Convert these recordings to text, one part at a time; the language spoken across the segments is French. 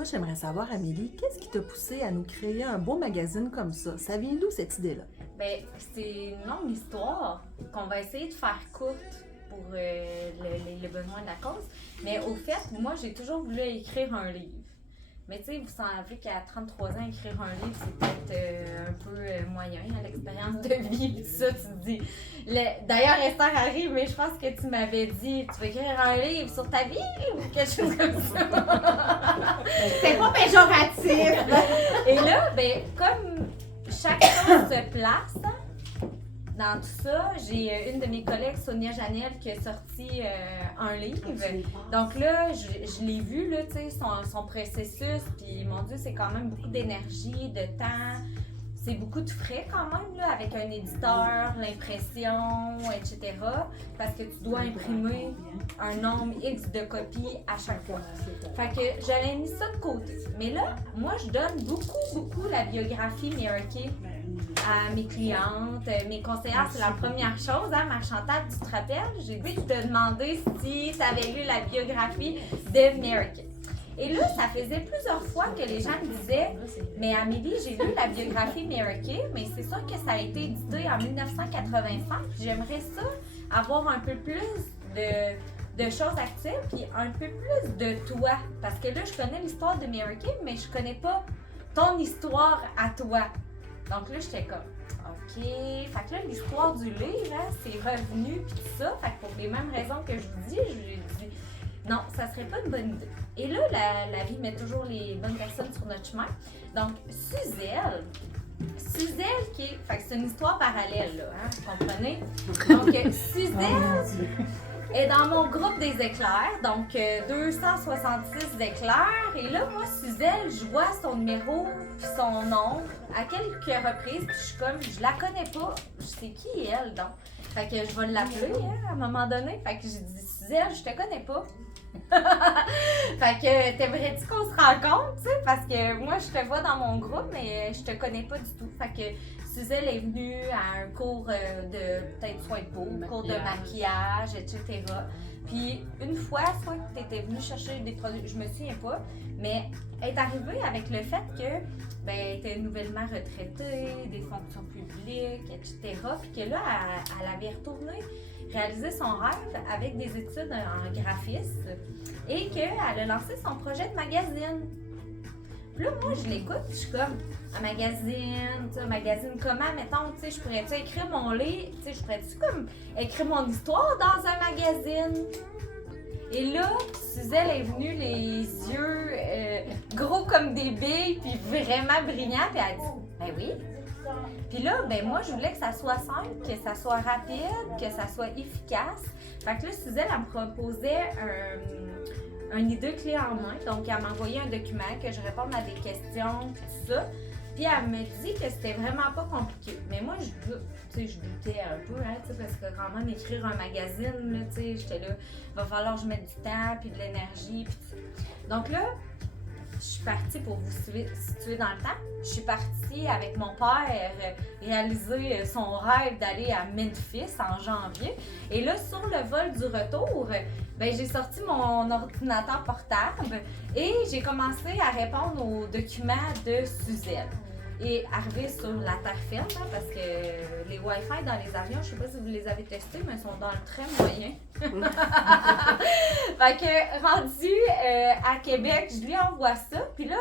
Moi, j'aimerais savoir, Amélie, qu'est-ce qui t'a poussé à nous créer un beau magazine comme ça? Ça vient d'où cette idée-là? Ben, c'est une longue histoire qu'on va essayer de faire courte pour les besoins de la cause. Mais au fait, moi, j'ai toujours voulu écrire un livre. Mais tu sais, vous savez qu'à 33 ans, écrire un livre, c'est peut-être un peu moyen à l'expérience de vie. Puis ça, tu te dis. D'ailleurs, Esther arrive, mais je pense que tu m'avais dit, tu veux écrire un livre sur ta vie ou quelque chose comme ça. C'est pas péjoratif! Et là, ben, comme chaque chose se place dans tout ça, j'ai une de mes collègues, Sonia Janel, qui a sorti un livre. Donc là, je l'ai vu, là, tu sais, son processus, puis mon Dieu, c'est quand même beaucoup d'énergie, de temps. C'est beaucoup de frais quand même, là, avec un éditeur, l'impression, etc. Parce que tu dois imprimer un nombre X de copies à chaque fois. Fait que j'avais mis ça de côté. Mais là, moi, je donne beaucoup la biographie Mary Kay à mes clientes, mes conseillères. C'est la première chose, hein, Chantal, tu te rappelles? J'ai dit de te demander si tu avais lu la biographie de Mary Kay. Et là, ça faisait plusieurs fois que les gens me disaient « Mais Amélie, j'ai lu la biographie Mary Kay, mais c'est sûr que ça a été édité en 1985. J'aimerais ça avoir un peu plus de choses actives, puis un peu plus de toi. Parce que là, je connais l'histoire de Mary Kay, mais je connais pas ton histoire à toi. Donc là, j'étais comme OK. Fait que là, l'histoire du livre, hein, c'est revenu, puis tout ça. Fait que pour les mêmes raisons que je vous dis, j'ai dit non, ça serait pas une bonne idée. Et là, la vie met toujours les bonnes personnes sur notre chemin. Donc, Suzelle qui est. Fait que c'est une histoire parallèle, là, hein, vous comprenez? Donc, Suzelle est dans mon groupe des éclairs, donc 266 éclairs. Et là, moi, Suzelle, je vois son numéro puis son nom à quelques reprises. Puis je suis comme, je la connais pas. Je sais qui elle, donc. Fait que je vais l'appeler, hein, à un moment donné. Fait que j'ai dit, Suzelle, je te connais pas. Fait que t'aimerais-tu qu'on se rencontre, tu sais? Parce que moi, je te vois dans mon groupe, mais je te connais pas du tout. Fait que Suzelle est venue à un cours de peut-être soins de peau, cours de maquillage, etc. Puis une fois, soit que tu étais venue chercher des produits, je me souviens pas, mais elle est arrivée avec le fait que ben, elle était nouvellement retraitée, des fonctions publiques, etc. Puis que là, elle avait retourné réaliser son rêve avec des études en graphisme et qu'elle a lancé son projet de magazine. Puis là, moi, je l'écoute, puis je suis comme, un magazine comment, mettons, tu sais, je pourrais-tu écrire mon livre, tu sais, je pourrais-tu comme écrire mon histoire dans un magazine? Et là, Suzelle est venue, les yeux gros comme des billes, puis vraiment brillants, puis elle a dit, ben oui. Puis là, ben moi, je voulais que ça soit simple, que ça soit rapide, que ça soit efficace. Fait que là, Suzelle, elle me proposait un idée clé en main. Donc, elle m'a envoyé un document que je réponde à des questions, puis tout ça. Puis elle me dit que c'était vraiment pas compliqué. Mais moi, je doutais un peu, hein, parce que quand même, écrire un magazine, là, j'étais là, il va falloir que je mette du temps, puis de l'énergie, puis tout ça. Donc là, je suis partie, pour vous situer dans le temps, je suis partie avec mon père réaliser son rêve d'aller à Memphis en janvier. Et là, sur le vol du retour, ben, j'ai sorti mon ordinateur portable et j'ai commencé à répondre aux documents de Suzelle. Et arrivé sur la terre ferme, hein, parce que les Wi-Fi dans les avions, je sais pas si vous les avez testés, mais ils sont dans le très moyen. Fait que rendu à Québec, je lui envoie ça, puis là,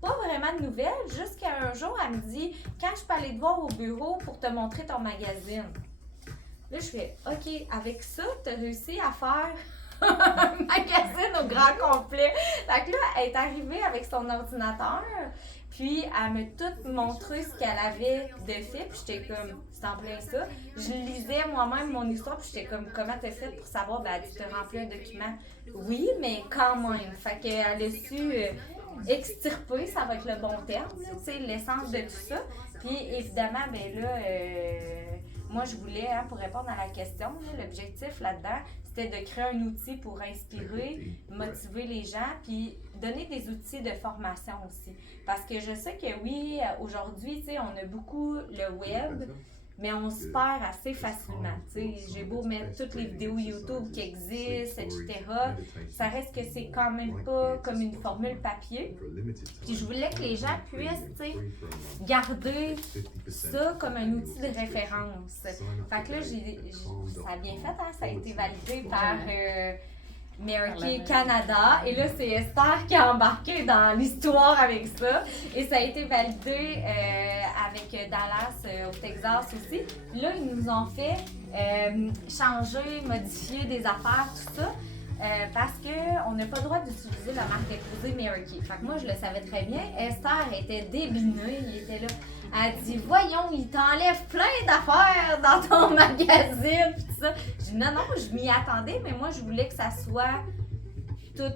pas vraiment de nouvelles, jusqu'à un jour, elle me dit « Quand je peux aller te voir au bureau pour te montrer ton magazine? » Là, je fais « OK, avec ça, tu as réussi à faire un magazine au grand complet. » Fait que là, elle est arrivée avec son ordinateur, puis elle m'a tout montré ce qu'elle avait de fait, puis j'étais comme, c'est en plein ça. Je lisais moi-même mon histoire, puis j'étais comme, comment t'as fait pour savoir, ben, tu te remplis un document? Oui, mais quand même. Fait qu'elle a su extirper, ça va être le bon terme, tu sais, l'essence de tout ça. Puis évidemment, ben là, moi je voulais, hein, pour répondre à la question, là, l'objectif là-dedans, c'était de créer un outil pour inspirer, motiver les gens, puis donner des outils de formation aussi. Parce que je sais que oui, aujourd'hui, tu sais, on a beaucoup le web, mais on se perd assez facilement. T'sais, j'ai beau mettre toutes les vidéos YouTube qui existent, etc. Ça reste que c'est quand même pas comme une formule papier. Puis je voulais que les gens puissent garder ça comme un outil de référence. Fait que là, ça a bien fait, hein? Ça a été validé par Mary Kay Canada. Et là, c'est Esther qui a embarqué dans l'histoire avec ça. Et ça a été validé avec Dallas au Texas aussi. Là, ils nous ont fait changer, modifier des affaires, tout ça. Parce qu'on n'a pas le droit d'utiliser la marque déposée Mary Kay. Fait que moi, je le savais très bien. Esther était débinée, il était là. Elle dit, voyons, il t'enlève plein d'affaires dans ton magazine, pis tout ça. Je dis, non, je m'y attendais, mais moi, je voulais que ça soit tout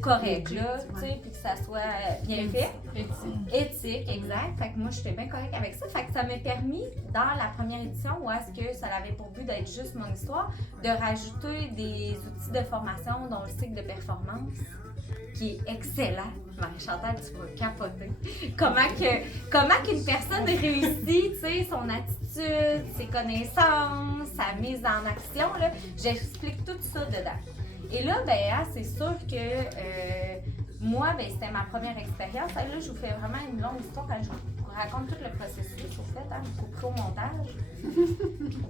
correct, là, tu sais, puis que ça soit bien fait. Éthique, exact. Fait que moi, j'étais bien correcte avec ça. Fait que ça m'a permis, dans la première édition, où est-ce que ça avait pour but d'être juste mon histoire, de rajouter des outils de formation, dont le cycle de performance, qui est excellent. Marie-Chantal, tu vas capoter. Comment qu'une personne réussit, tu sais, son attitude, ses connaissances, sa mise en action, là, j'explique tout ça dedans. Et là, ben, c'est sûr que moi, ben, c'était ma première expérience. Là, je vous fais vraiment une longue histoire quand je vous raconte tout le processus, au fait, hein, vous couperez au montage.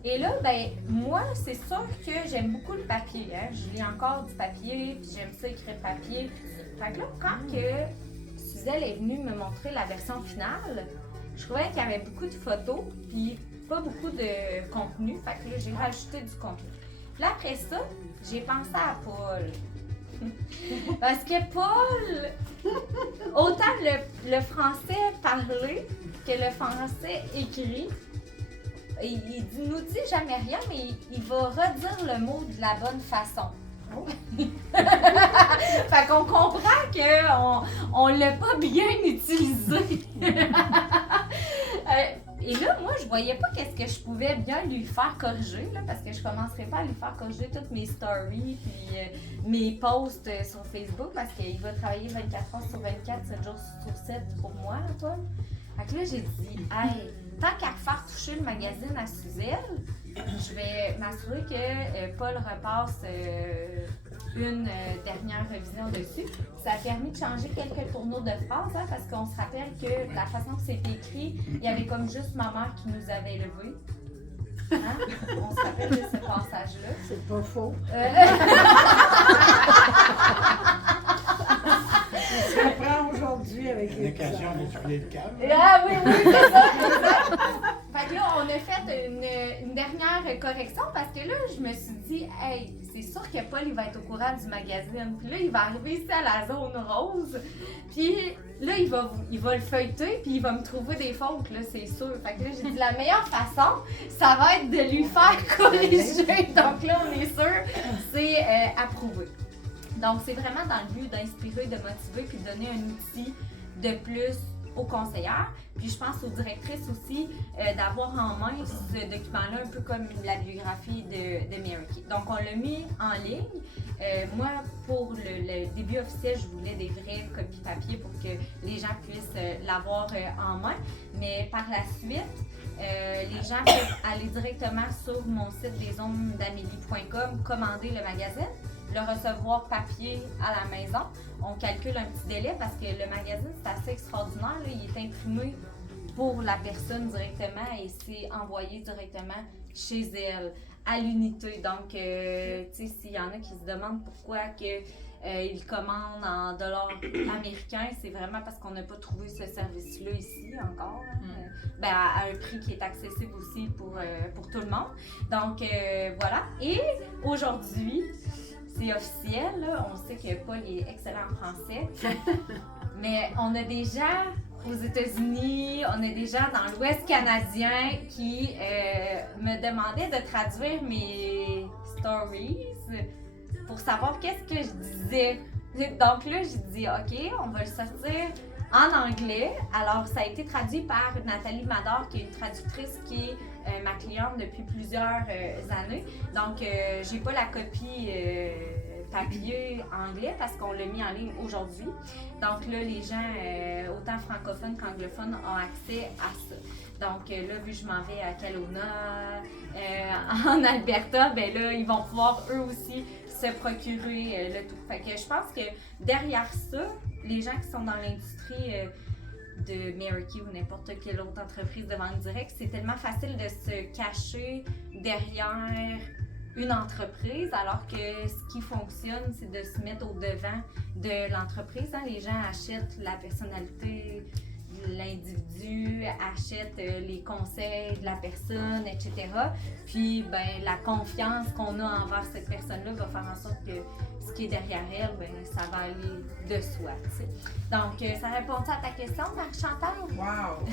Et là, ben, moi, c'est sûr que j'aime beaucoup le papier. Hein. Je lis encore du papier, puis j'aime ça écrire papier. Fait que là, quand que Suzelle est venue me montrer la version finale, je trouvais qu'il y avait beaucoup de photos, puis pas beaucoup de contenu. Fait que là, j'ai rajouté du contenu. Puis là, après ça, j'ai pensé à Paul. Parce que Paul, autant le français parlé que le français écrit, il nous dit jamais rien, mais il va redire le mot de la bonne façon. Oh. Fait qu'on comprend qu'on l'a pas bien utilisé. Et là, moi, je voyais pas qu'est-ce que je pouvais bien lui faire corriger, là, parce que je commencerai pas à lui faire corriger toutes mes stories puis mes posts sur Facebook, parce qu'il va travailler 24 heures sur 24, 7 jours sur 7 pour moi, Antoine. Fait que là, j'ai dit, hey, tant qu'à faire toucher le magazine à Suzelle, je vais m'assurer que Paul repasse une dernière révision dessus. Ça a permis de changer quelques tournures de phrases, hein, parce qu'on se rappelle que la façon que c'était écrit, il y avait comme juste ma mère qui nous avait élevés. Hein? On se rappelle de ce passage-là. C'est pas faux. Ça prend aujourd'hui avec les L'occasion d'utiliser le câble. Ah oui, c'est ça, exact. Fait que là, on a fait une dernière correction parce que là, je me suis dit, hey, c'est sûr que Paul, il va être au courant du magazine. Puis là, il va arriver ici à la zone rose. Puis là, il va le feuilleter, puis il va me trouver des fautes, là, c'est sûr. Fait que là, j'ai dit, la meilleure façon, ça va être de lui faire corriger. Donc là, on est sûr, c'est approuvé. Donc, c'est vraiment dans le but d'inspirer, de motiver, puis de donner un outil de plus aux conseillères. Puis je pense aux directrices aussi d'avoir en main ce document-là, un peu comme la biographie de Mary Kay. Donc, on l'a mis en ligne. Moi, pour le début officiel, je voulais des vraies copies papier pour que les gens puissent l'avoir en main. Mais par la suite, les gens peuvent aller directement sur mon site lesondamélie.com, commander le magazine, le recevoir papier à la maison. On calcule un petit délai parce que le magazine, c'est assez extraordinaire. Là. Il est imprimé pour la personne directement et c'est envoyé directement chez elle, à l'unité. Donc, tu sais, s'il y en a qui se demandent pourquoi ils commandent en dollars américains, c'est vraiment parce qu'on n'a pas trouvé ce service-là ici encore. Hein. Ben, à un prix qui est accessible aussi pour tout le monde. Donc, voilà. Et aujourd'hui, c'est officiel, là. On sait que Paul est excellent en français, mais on a des gens aux États-Unis, on a des gens dans l'Ouest canadien qui me demandaient de traduire mes stories pour savoir qu'est-ce que je disais. Donc là, j'ai dit, OK, on va le sortir en anglais. Alors, ça a été traduit par Nathalie Mador, qui est une traductrice qui est ma cliente depuis plusieurs années. Donc, j'ai pas la copie papier anglais parce qu'on l'a mis en ligne aujourd'hui. Donc là, les gens, autant francophones qu'anglophones, ont accès à ça. Donc là, vu que je m'en vais à Kelowna, en Alberta, ben là, ils vont pouvoir eux aussi se procurer le tout. Fait que je pense que derrière ça, les gens qui sont dans l'industrie de Mary Kay ou n'importe quelle autre entreprise de vente directe, c'est tellement facile de se cacher derrière une entreprise, alors que ce qui fonctionne, c'est de se mettre au devant de l'entreprise. Hein. Les gens achètent la personnalité de l'individu, achètent les conseils de la personne, etc. Puis, ben, la confiance qu'on a envers cette personne-là va faire en sorte que ce qui est derrière elle, ben, ça va aller de soi. T'sais. Donc, ça répond à ta question, Marie-Chantal? Wow!